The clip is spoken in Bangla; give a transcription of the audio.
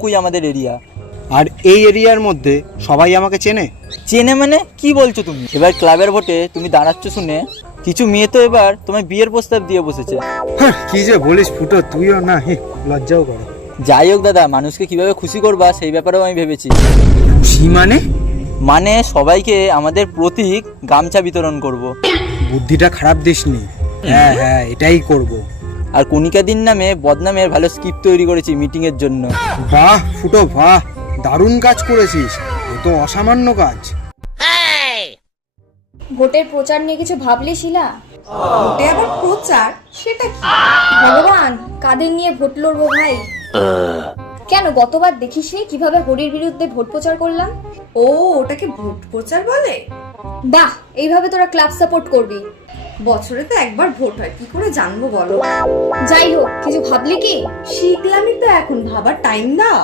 এতটুকুই আমাদের এরিয়া। আর এই এরিয়ার মধ্যে সবাই আমাকে চেনে? চেনে মানে কি বলছো তুমি? এবার ক্লাবের ভোটে তুমি দাঁড়াচ্ছ শুনে কিছু মেয়ে তো এবার তোমায় বিয়ের প্রস্তাব দিয়ে বসেছে। হ্যাঁ, কি যে বলিস ফুটো, তুইও না লজ্জাও করে। যাই হোক দাদা, মানুষকে কিভাবে খুশি করবা সেই ব্যাপারেও আমি ভেবেছি। খুশি মানে সবাইকে আমাদের প্রতীক গামছা বিতরণ করব। বুদ্ধিটা খারাপ দিসনি। হ্যাঁ হ্যাঁ, এটাই করব। আর কণিকা দিন নামে বদনামের ভালো স্ক্রিপ্ট তৈরি করেছি মিটিং এর জন্য। বাহ ফুটো বাহ, দারুণ কাজ করেছিস, এ তো অসামান্য কাজ। ভোটের প্রচার নিয়ে কিছু ভাবলি শিলা? ভোটে আবার প্রচার? সেটা কি? ভগবান, কাদের নিয়ে ভোট লড়বো ভাই? কেন গতবার দেখিসনি কিভাবে হরির বিরুদ্ধে ভোট প্রচার করলাম? ও, ওটাকে ভোট প্রচার বলে? বাহ, এইভাবে তোরা ক্লাব সাপোর্ট করবি? বছরে তো একবার ভোট হয়, কি করে জানবো বলো? যাই হোক, কিছু ভাবলি কি? শিখলামই তো, এখন ভাবার টাইম দাও।